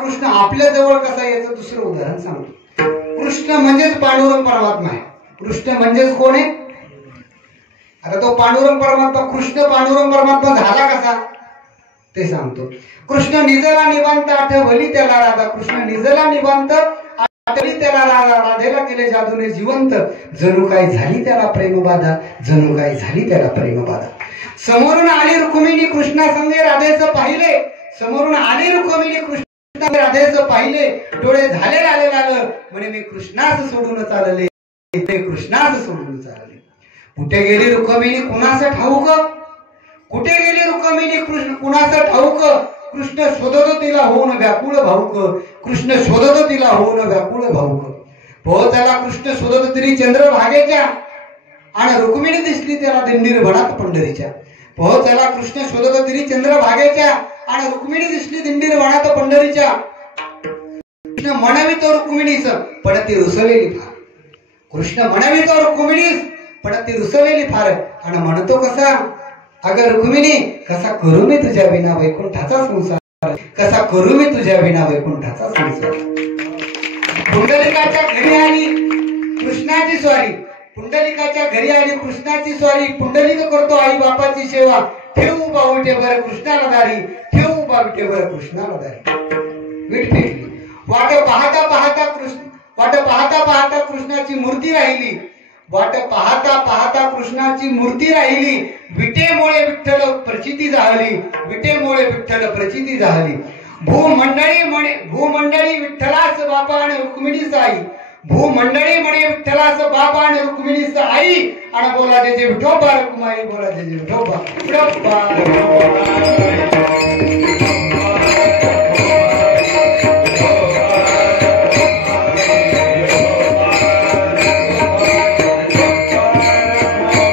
कृष्ण आपल्या जवळ कसा याचं दुसरं उदाहरण सांगतो। कृष्ण म्हणजेच पांडुरंग परमात्मा आहे। कृष्ण म्हणजेच कोण आहे? आता तो पांडुरंग परमात्मा, कृष्ण पांडुरंग परमात्मा झाला कसा ते सांगतो। कृष्ण निजला निवांत आठवली त्याला राधा, कृष्ण निजला निवांत आठवली त्याला राधा, राधेला केले जादूने जिवंत, जणू काय झाली त्याला प्रेमबाधा, जणू काय झाली त्याला प्रेमबाधा। समोरून आली रुक्मिणी कृष्णासंगे राधेचं पाहिले, समोरून आली रुक्मिणी कृष्ण राधेचं पाहिले, डोळे झाले लाल लाल, म्हणे मी कृष्णास सोडून चालले, कृष्णास सोडून चालले। कुठे गेली रुक्मिणी कुणाचं ठाऊक, कुठे गेली रुक्मिणी कृष्ण कुणाचं ठाऊक, कृष्ण शोधतो तिला होऊन व्याकुळ भाऊक, कृष्ण शोधतो तिला होऊन व्याकुळ भाऊक। पोहोचला कृष्ण शोधतो तरी चंद्रभागेच्या, आणि रुक्मिणी दिसली त्याला दिंडीर वनात पंढरीच्या। पोहोचला कृष्ण शोधतो तरी चंद्रभागेच्या, आणि रुक्मिणी दिसली दिंडीर वनात पंढरीच्या। कृष्ण म्हणवितो रुक्मिणीस पण ती रुसलेली फार, कृष्ण म्हणवितो रुक्मिणीस पण ती रुसलेली फार, आणि म्हणतो कसा, अगं रुक्मिणी कसा करू मी तुझ्या विना वैकुंठाचा संसार, कसा करू मी तुझ्या विना वैकुंठाचा संसार। पुंडलिकाच्या घरी आली कृष्णाची स्वारी, पुंडलिकाच्या घरी आली कृष्णाची स्वारी, पुंडलिक करतो आई बापाची सेवा, ठेवू उभा विटेवर कृष्णाला दारी, ठेवू उभा विटेवर कृष्णाला दारी। वीट फेकली, वाट पाहता पाहता कृष्णाची मूर्ती राहिली, वाट पाहता पाहता कृष्णाची मूर्ती राहिली, विटेमुळे विठ्ठल प्रचिती झाली, विटेमुळे विठ्ठल प्रचिती झाली। भूमंडळी विठ्ठलास बापा आणि रुक्मिणीस आई, भूमंडळी म्हणे विठ्ठलास बापा आणि रुक्मिणीस आई, आणि बोला जे विठोबा रुक्माई, बोला जे विठोबा विठोबा।